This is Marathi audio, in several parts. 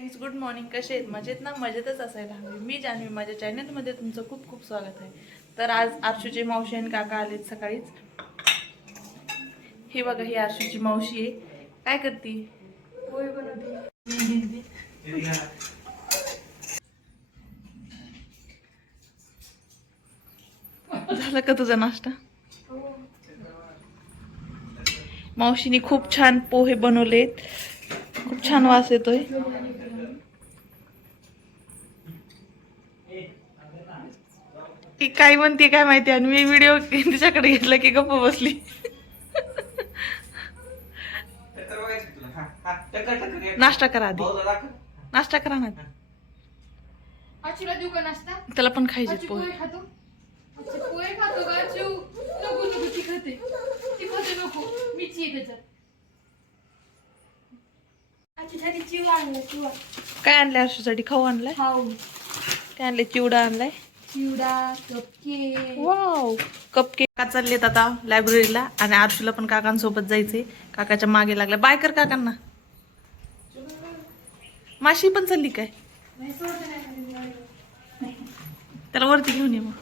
गुड मॉर्निंग कसे आहेत? मजेत ना? मजेतच असायला हवे. मी जान्हवी. माझ्या चॅनलमध्ये तुमचं खूप खूप स्वागत आहे. तर आज आरशूचे मावशी आणि काका आलेत सकाळीच. ही बघा ही आरशूची मावशी आहे. काय करती? झाला का तुझा नाश्ता? मावशीने खूप छान पोहे बनवलेत. खूप छान वास येतोय. ती काय म्हणते काय माहिती आणि मी व्हिडिओ तिच्याकडे घेतला की गप्प बसली. नाश्ता करा आधी. नाश्ता करा ना. त्याला पण खायचे पोहे पोहे खातो. अच्छा पोहे खातो का नको नको ती खाते. ती खाते नको. मिरची आहे त्याच्यात. आचूसाठी चिव आणलं चिव. काय आणलंय आरशूसाठी खाऊ आणलाय? खाऊ. काय आणलंय? चिवडा आणलाय? चिवडा कपकेक वाव कपकेक का चाललेत आता लायब्ररीला आणि आरशूला पण काकांसोबत जायचंय. काकाच्या मागे लागला. बाय कर काकांना. माशी पण चालली काय? त्याला वरती घेऊन ये मग.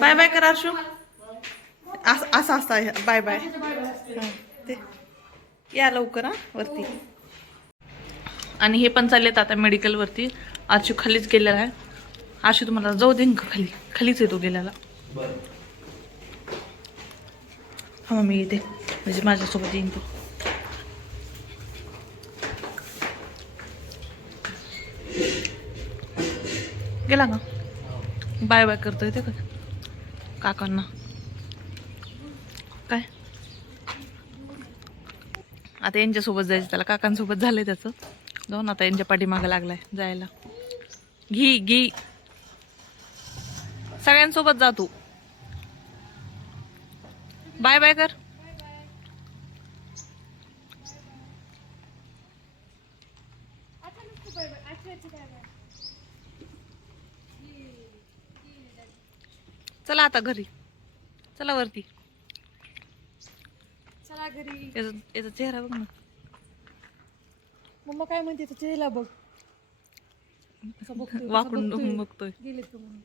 बाय बाय कर. आरशू. असं असं असतं बाय बाय हा, ते या लवकर हा वरती. आणि हे पण चाललेत आता मेडिकल वरती. आरशू खालीच गेलेला आहे. आरशू तुम्हाला जाऊ देईन का खाली. खालीच येतो गेलेला हा मग मी येते. म्हणजे माझ्यासोबत येईन तो. गेला का? बाय बाय करतोय ते का? काकांना. काय? आता यांच्यासोबत जायचं त्याला काकांसोबत झालंय त्याचं. जाऊन आता यांच्या पाठीमागं लागलाय जायला. घी घी. सगळ्यांसोबत जा तू. बाय बाय कर. चला आता घरी. चला वरती. चला घरी. याचा याचा चेहरा बघ ना. मम्मा काय म्हणते चेहरा बघ. असं बघतोय, असं वाकडून बघतोय. बघतोय. गेलेत का म्हणून?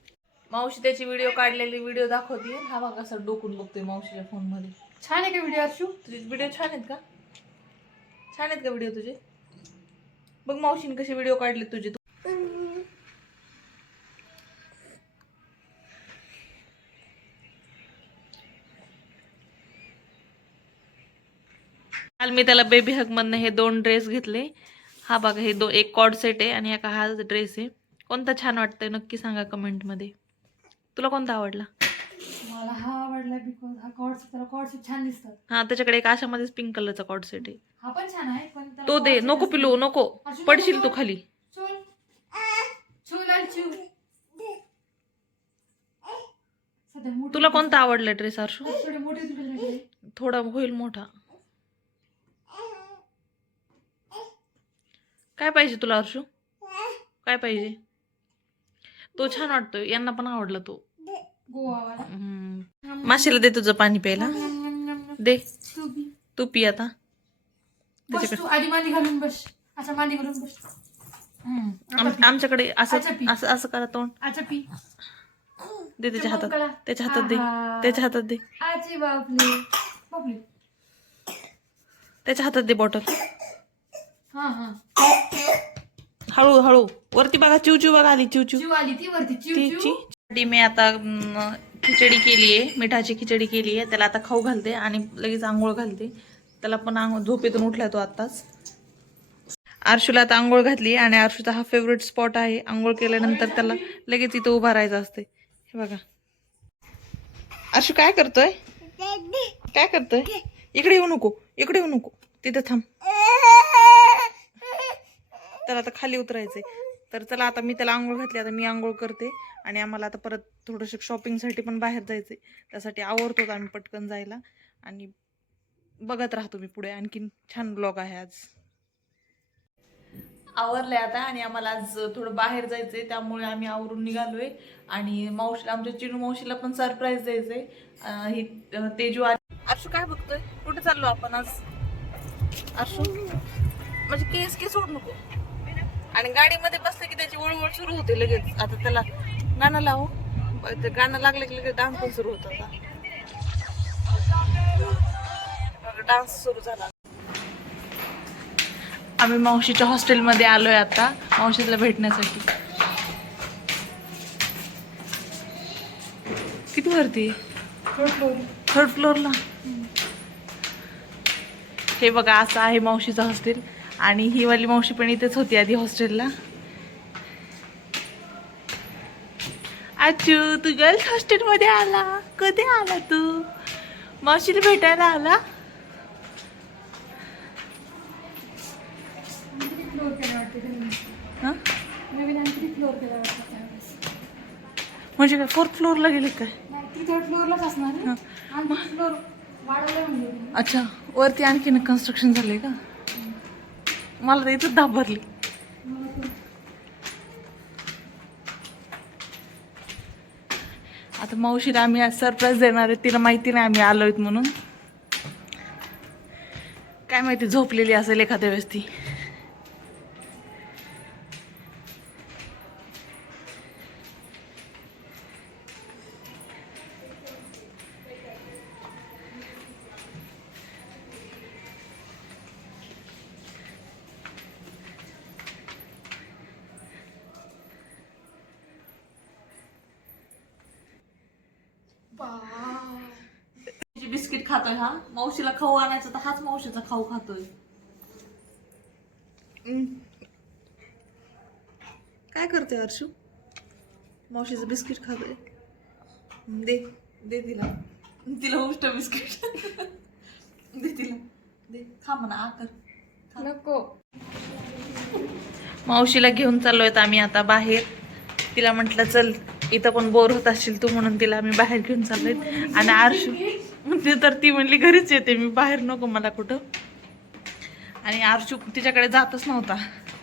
मावशी त्याची व्हिडिओ काढलेली व्हिडिओ दाखवते हा बघा असं डोकून बघतोय मावशीच्या फोनमध्ये. छान आहे का व्हिडिओ अर्शू तुझे व्हिडिओ छान आहेत का? छान आहेत का व्हिडिओ तुझे? बघ मावशीने कसे व्हिडिओ काढले तुझे तू काल मी त्याला बेबी हग मधनं हे दोन ड्रेस घेतले. हा बघा हे दो एक कॉड सेट आहे आणि हा हा ड्रेस आहे. कोणता छान वाटतंय नक्की सांगा कमेंटमध्ये. तुला कोणता आवडला? मला हा आवडला बिकॉज हा कॉर्ड त्याला कॉर्ड छान दिसतात. हा त्याच्याकडे एक अशामध्येच पिंक कलरचा कॉड सेट आहे. हा पण छान आहे पण त्याला तो दे नको पिलू नको. पडशील नको तू खाली. चूल. चूल आणि चूल. सध्या मोठी तुला कोणता आवडला ड्रेस अर्शू थोडे मोठे तुला थोडा होईल मोठा. काय पाहिजे तुला अर्शू काय? पाहिजे? तो छान वाटतोय. यांना पण आवडला तो. माशीला दे तुझं पाणी प्यायला. दे. तू पी आता. आमच्याकडे असं. असं असं करा तोंड. अच्छा पी. दे त्याच्या हातात. त्याच्या हातात दे. त्याच्या हातात दे. त्याच्या हातात दे बॉटल. हा हा. हळू हळू. वरती बघा चिवचिव बघा आली चिवचिव चिव. आली ती वरती चिव मी आता अं, खिचडी केली आहे. मिठाची खिचडी केली आहे. त्याला आता खाऊ घालते आणि लगेच आंघोळ घालते. त्याला पण आंघोळ झोपेतून उठलाय तो आत्ताच. आरशूला आता आंघोळ घातली आणि आरशूचा हा फेवरेट स्पॉट आहे. आंघोळ केल्यानंतर त्याला लगेच इथं उभा राहायचं असते. हे बघा. आरशू काय करतोय? काय करतोय? इकडे येऊ नको. इकडे येऊ नको. तिथं थांब. त्याला आता खाली उतरायचंय. तर चला आता मी त्याला आंघोळ घातली आता मी आंघोळ करते. आणि आम्हाला आता परत थोडंसं शॉपिंगसाठी पण बाहेर जायचंय. त्यासाठी आवडतोच आम्ही पटकन जायला. आणि बघत राहतो मी पुढे. आणखीन छान ब्लॉग आहे आज. आवरलंय आता आणि आम्हाला आज थोडं बाहेर जायचंय. त्यामुळे आम्ही आवरून निघालोय. आणि मावशी आमच्या चिनू मावशीला पण सरप्राईज द्यायचंय. ही तेजू आली काय बघतोय? कुठे चाललो आपण आज? अर्शू म्हणजे केस केस सोड नको. आणि गाडीमध्ये बसलं की त्याची वळवळ सुरू होते लगेच. आता त्याला गाणं लावू. गाणं लागलं की लगेच डान्स पण सुरू होतो आता. डान्स सुरू झाला. आम्ही मावशीच्या हॉस्टेलमध्ये आलोय आता. मावशीला भेटण्यासाठी. किती वरती थर्ड फ्लोअरला हे बघा असं आहे मावशीचं हॉस्टेल. आणि ही वाली मावशी पण इथेच होती आधी हॉस्टेलला. अच्चू तू गर्ल्स हॉस्टेलमध्ये आला. कधी आला तू? मावशीला भेटायला आला? म्हणजे काय फोर्थ फ्लोअरला गेले काय? फ्लोअरला अच्छा वरती आणखीन कन्स्ट्रक्शन झाले का? मला तर इथं दाबरली आता मावशीला आम्ही आज सरप्राईज देणार आहे तिला माहिती नाही आम्ही आलोय म्हणून. काय माहिती झोपलेली असेल एखाद्या वेळेस ती. बिस्किट खातोय हा. मावशीला खाऊ आणायचं तर हाच मावशीचा खाऊ खातोय. हम्म. काय करते अर्शू मावशीचं बिस्किट खातोय. दे दे तिला. तिला उष्ट बिस्किट. दे तिला. दे खा म्हणा आकर नको. मावशीला घेऊन चाललोय आम्ही आता बाहेर. तिला म्हटलं चल इथं पण बोर होत असशील तू म्हणून तिला आम्ही बाहेर घेऊन चाललोय. आणि आरशू म्हणते तर ती म्हणली घरीच येते मी बाहेर नको मला कुठं. आणि आरशू तिच्याकडे जातच नव्हता.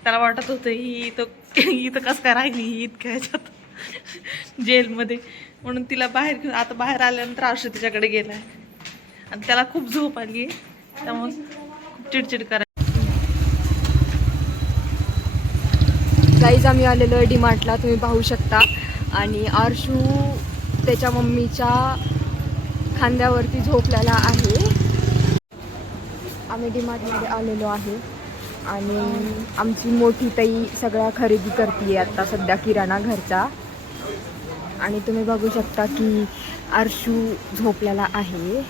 त्याला वाटत होतं ही इथं इथं कसं काय राहिली? ही इतक्या ह्याच्यात जेलमध्ये. म्हणून तिला बाहेर घेऊन आता बाहेर आल्यानंतर आरशू तिच्याकडे गेलाय. आणि त्याला खूप झोप आली. आहे त्यामुळे खूप चिडचिड करायची गाईज आम्ही आलेलो आहे डीमार्टला तुम्ही पाहू शकता. आणि आरशू त्याच्या मम्मीच्या खांद्यावरती झोपलेला आहे. आम्ही डिमार्टमध्ये आलेलो आहे. आणि आमची मोठी ताई सगळ्या खरेदी करते आता सध्या किराणा घरचा. आणि तुम्ही बघू शकता की आरशू झोपलेला आहे.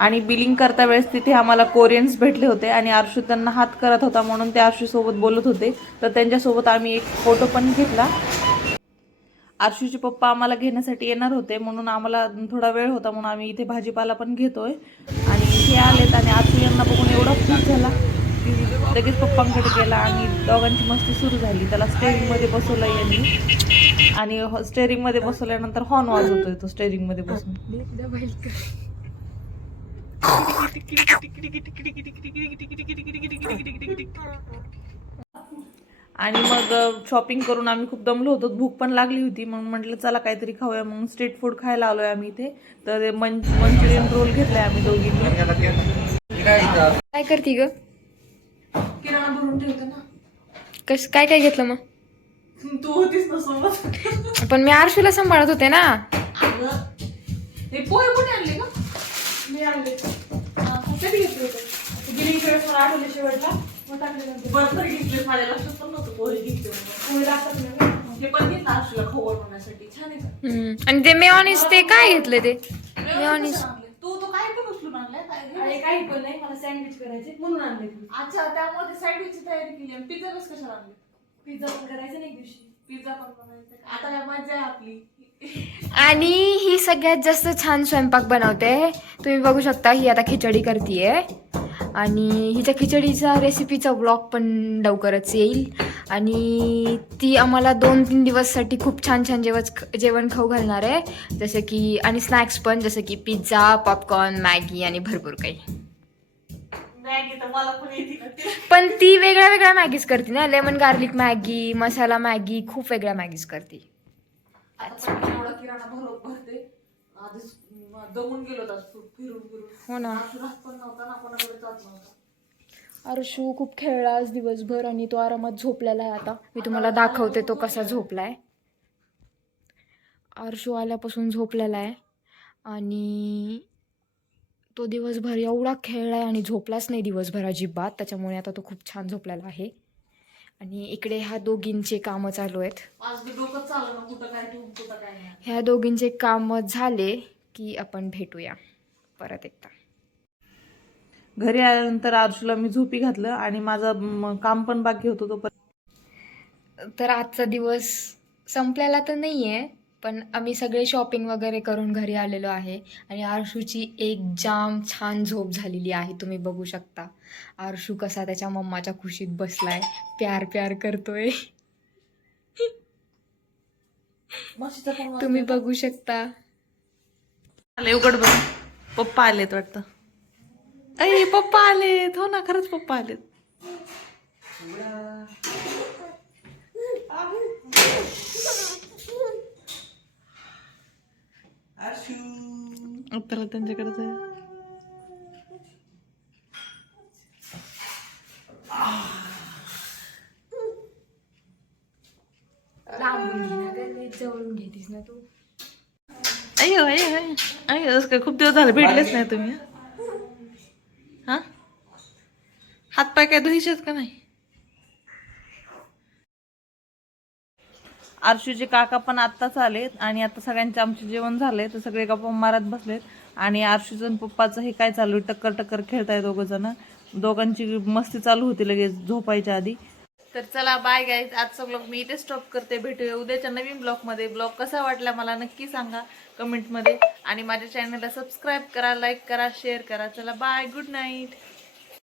आणि बिलिंग करता वेळेस तिथे आम्हाला कोरियन्स भेटले होते आणि आरशू त्यांना हात करत होता म्हणून ते आरशूसोबत बोलत होते. तर त्यांच्यासोबत आम्ही एक फोटो पण घेतला. आरशूचे पप्पा आम्हाला घेण्यासाठी येणार होते म्हणून आम्हाला थोडा वेळ होता म्हणून आम्ही इथे भाजीपाला पण घेतोय. आणि इथे आलेत आणि आरशू यांना बघून एवढा खूप झाला की लगेच पप्पांकडे गेला आणि दोघांची मस्ती सुरू झाली. त्याला स्टेअरिंगमध्ये बसवलं यांनी. आणि स्टेअरिंगमध्ये बसवल्यानंतर हॉर्न वाजवतोय तो स्टेअरिंगमध्ये बसून. आणि मग शॉपिंग करून आम्ही खूप दमलो होतो. भूक पण लागली होती. म्हणून म्हटलं चला काहीतरी खाऊया. म्हणून स्ट्रीट फूड खायला आलोय आम्ही इथे. तर मंच मंचुरियन रोल घेतलाय आम्ही दोघींनी. काय करते ग? किराणा भरून ठेवतो ना. कस काय काय घेतलं मग? तू होतीस ना सोबत. पण मी आरशूला सांभाळत होते ना. हे पोहे कोणी आणले का मी आणले कधी घेतले होते. गेली इकडे मला आठवले शेवटला. मग टाकले नंतर. बरं तरी घेतले माझ्या लक्षात पण नव्हतं पोहे घेतले म्हणून. पोहे लागतात ना गं. हे पण घेतलं छान आहे. आणि ते मेऑनिस ते काय घेतले ते? आणले? तू तो काय पण उचलून आणलाय? काय काही पण नाही. मला सँडविच करायचे म्हणून आणले अच्छा त्यामुळे सँडविचची तयारी केली आणि पिझ्झा बेस कशाला आणले? पिझ्झा पण करायचा नाही एक दिवशी. पिझ्झा पण बनवायचा. आता काय मजा आहे आपली. आणि ही सगळ्यात जास्त छान स्वयंपाक बनवते. तुम्ही बघू शकता ही आता खिचडी करते आणि हिच्या खिचडीचा रेसिपीचा ब्लॉग पण लवकरच येईल. आणि ती आम्हाला दोन तीन दिवससाठी खूप छान छान जेवण जेवण खाऊ घालणार आहे. जसं की आणि स्नॅक्स पण जसं की पिझ्झा पॉपकॉर्न मॅगी आणि भरपूर काही. मॅगी तर मला पण येते ते. पण ती वेगळ्या वेगळ्या मॅगीज करते ना. Lemon garlic Maggi masala Maggi खूप वेगळ्या मॅगीज करते. आता मी एवढा किराणा भरत भरते. आधीच म, दमून गेलो होता फिरून फिरून. हो ना. आरशू राहत पण नव्हता ना कोणाकडे जात नव्हता. अर्शू खूप खेळला आज दिवसभर आणि तो आरामात झोपलेला आहे आता. मी तुम्हाला दाखवते तो कसा झोपलाय. अर्शू आल्यापासून झोपलेला आहे. आणि तो दिवसभर एवढा खेळलाय आणि झोपलाच नाही दिवसभर अजिबात त्याच्यामुळे आता तो खूप छान झोपलेला आहे. आणि इकडे ह्या दोघींचे कामं चालू आहेत. आज मी डोकं चाललं ना कुठं काय ठेवून कुठं काय नाही. ह्या दोघींचे कामं झाले की आपण भेटूया परत एकदा. घरी आल्यानंतर आरशूला मी झोपी घातलं आणि माझं काम पण बाकी होतं तो तर आजचा दिवस संपलेला तर नाही आहे पण आम्ही सगळे शॉपिंग वगैरे करून घरी आलेलो आहे. आणि आरशूची एक जाम छान झोप झालेली आहे तुम्ही बघू शकता. आरशू कसा त्याच्या मम्माच्या खुशीत बसलाय. प्यार प्यार करतोय. तुम्ही बघू शकता. आले उघड बघ. पप्पा आलेत वाटतं. अय पप्पा आलेत. हो ना खरंच पप्पा आलेत. त्याला त्यांच्याकडे जाय लांबून घे ना गं, लय जवळून घेतीस ना तू अय्यो अय्यो असं काय खूप दिवस झाले भेटलेच नाही तुम्ही हा हातपाय काय धुईचेत का नाही आरशूचे काका पण आत्ताच आलेत आणि आता सगळ्यांचे आमचे जेवण झाले तर सगळे गप्पा मारत बसलेत. आणि आरशूचं आणि पप्पाचं हे काय चालू आहे? टक्कर टक्कर खेळताय दोघं जण. दोघांची मस्ती चालू होती लगेच झोपायच्या आधी. तर चला बाय गाईज आजचा ब्लॉग मी इथे स्टॉप करते. भेटूया उद्याच्या नवीन ब्लॉगमध्ये ब्लॉग कसा वाटला मला नक्की सांगा कमेंटमध्ये आणि माझ्या चॅनलला सबस्क्राईब करा लाईक करा शेअर करा. चला बाय गुड नाईट